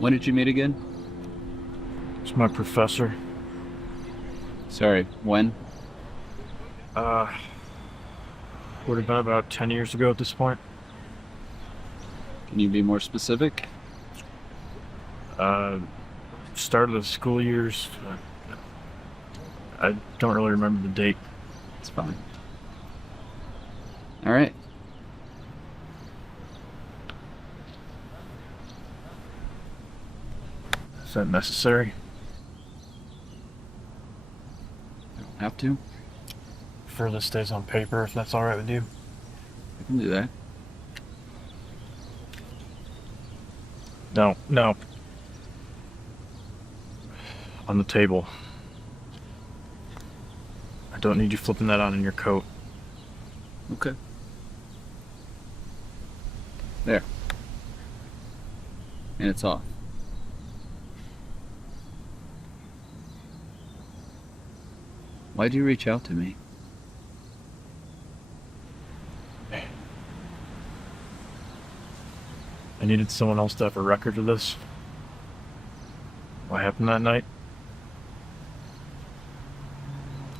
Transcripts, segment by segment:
When did you meet again? It's my professor. Sorry, when? Would have been about 10 years ago at this point. Can you be more specific? Start of the school years. I don't really remember the date. It's fine. All right. Is that necessary? I don't have to. Prefer this stays on paper if that's alright with you. I can do that. No. On the table. I don't need you flipping that on in your coat. Okay. There. And it's off. Why'd you reach out to me? I needed someone else to have a record of this. What happened that night?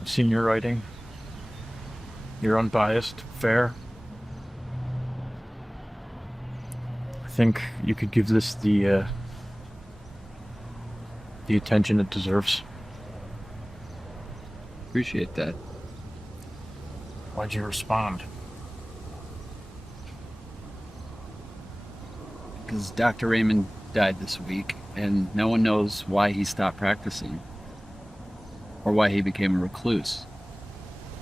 I've seen your writing. You're unbiased, fair. I think you could give this the attention it deserves. Appreciate that. Why'd you respond? Because Dr. Raymond died this week, and no one knows why he stopped practicing. Or why he became a recluse.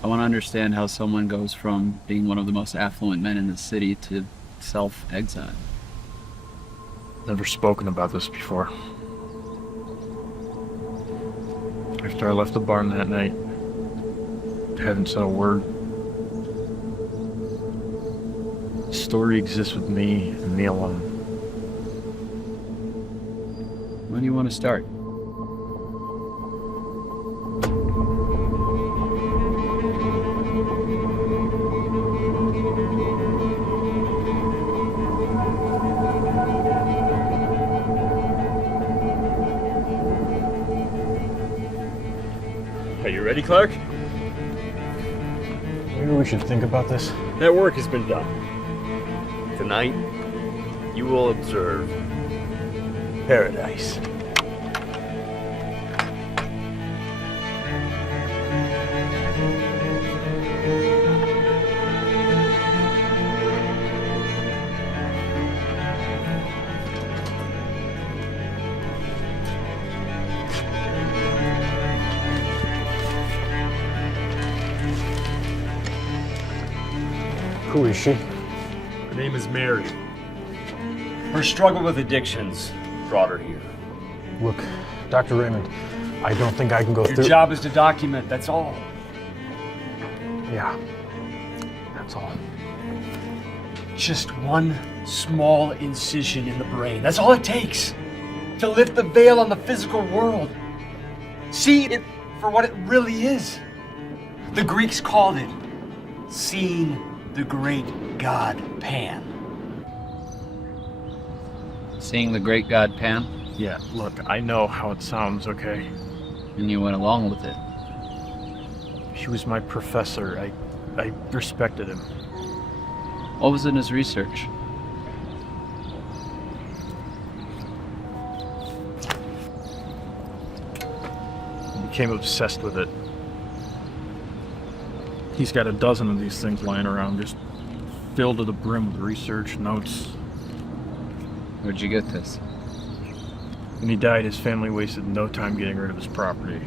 I want to understand how someone goes from being one of the most affluent men in the city to self-exile. Never spoken about this before. After I left the barn that night, haven't said a word. The story exists with me and me alone. When do you want to start? Are you ready, Clark? Maybe we should think about this. That work has been done. Tonight, you will observe paradise. Who is she? Her name is Mary. Her struggle with addictions brought her here. Look, Dr. Raymond, I don't think I can go Your through... job is to document, that's all. Yeah, that's all. Just one small incision in the brain. That's all it takes to lift the veil on the physical world. See it for what it really is. The Greeks called it seeing the great god Pan. Seeing the great god Pan? Yeah, look, I know how it sounds, okay? And you went along with it. She was my professor. I respected him. What was in his research? He became obsessed with it. He's got a dozen of these things lying around, just filled to the brim with research, notes. Where'd you get this? When he died, his family wasted no time getting rid of his property.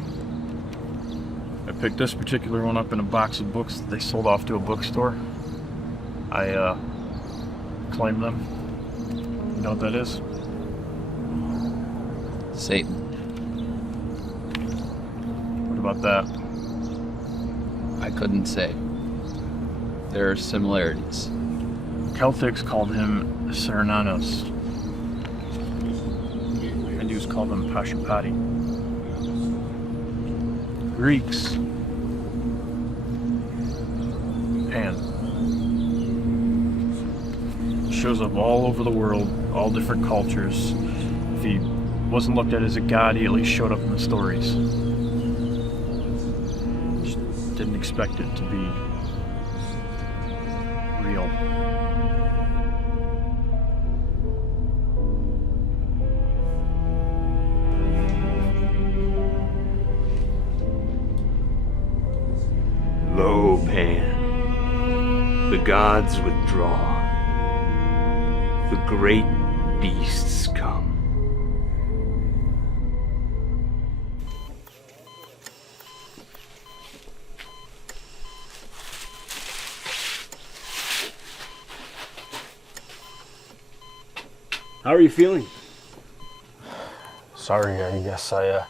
I picked this particular one up in a box of books that they sold off to a bookstore. I claimed them. You know what that is? Satan. What about that? I couldn't say. There are similarities. Celtics called him Sernanos. Hindus called him Pashupati. Greeks, Pan. Shows up all over the world, all different cultures, If he wasn't looked at as a god, he at least showed up in the stories. Just didn't expect it to be real. Lo, Pan, the gods withdraw. The great beasts come. How are you feeling? Sorry, I guess I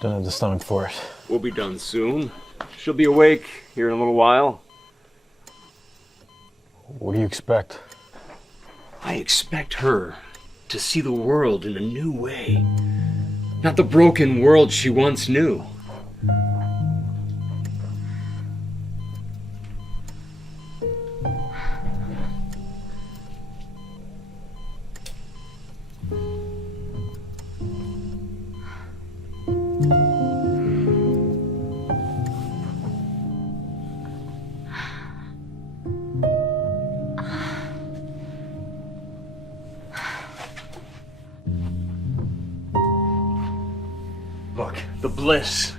don't have the stomach for it. We'll be done soon. She'll be awake here in a little while. What do you expect? I expect her to see the world in a new way. Not the broken world she once knew. Look, the bliss.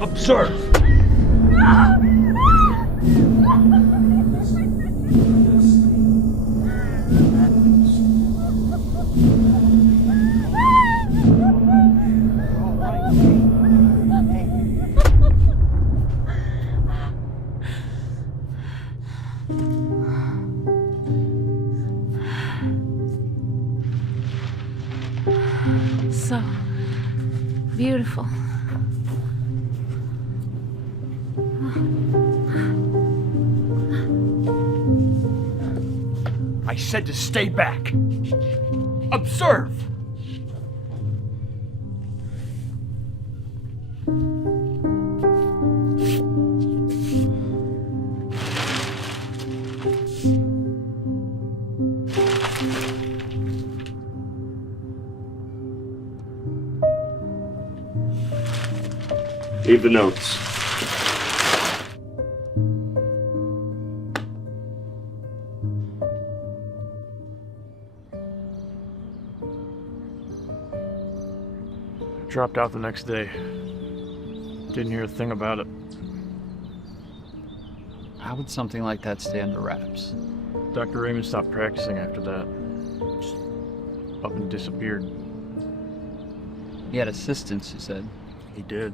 Observe! So beautiful. I said to stay back. Observe. Leave the notes. Dropped out the next day. Didn't hear a thing about it. How would something like that stay under wraps? Dr. Raymond stopped practicing after that. Just up and disappeared. He had assistants, you said. He did.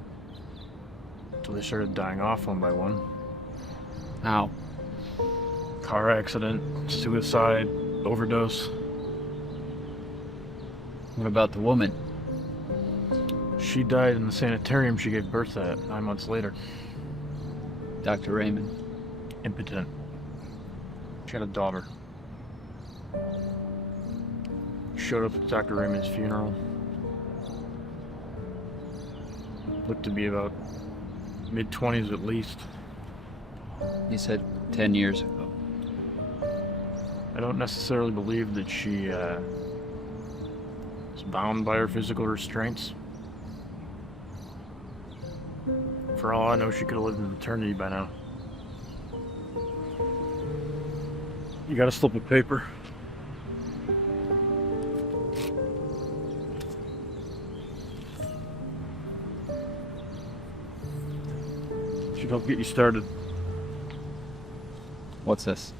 Until they started dying off one by one. How? Car accident, suicide, overdose. What about the woman? She died in the sanitarium she gave birth at 9 months later. Dr. Raymond. Impotent. She had a daughter. Showed up at Dr. Raymond's funeral. Looked to be about mid-20s at least. You said 10 years ago. I don't necessarily believe that she was bound by her physical restraints. For all I know, she could have lived in eternity by now. You got a slip of paper? Should help get you started. What's this?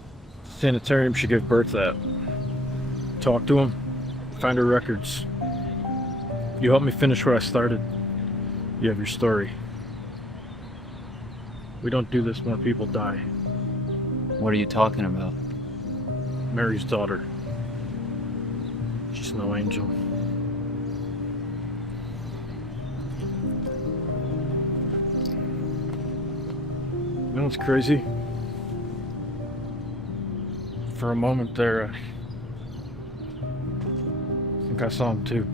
Sanitarium she gave birth at. Talk to him. Find her records. You help me finish where I started. You have your story. We don't do this when people die. What are you talking about? Mary's daughter. She's no angel. You know what's crazy? For a moment there, I think I saw him too.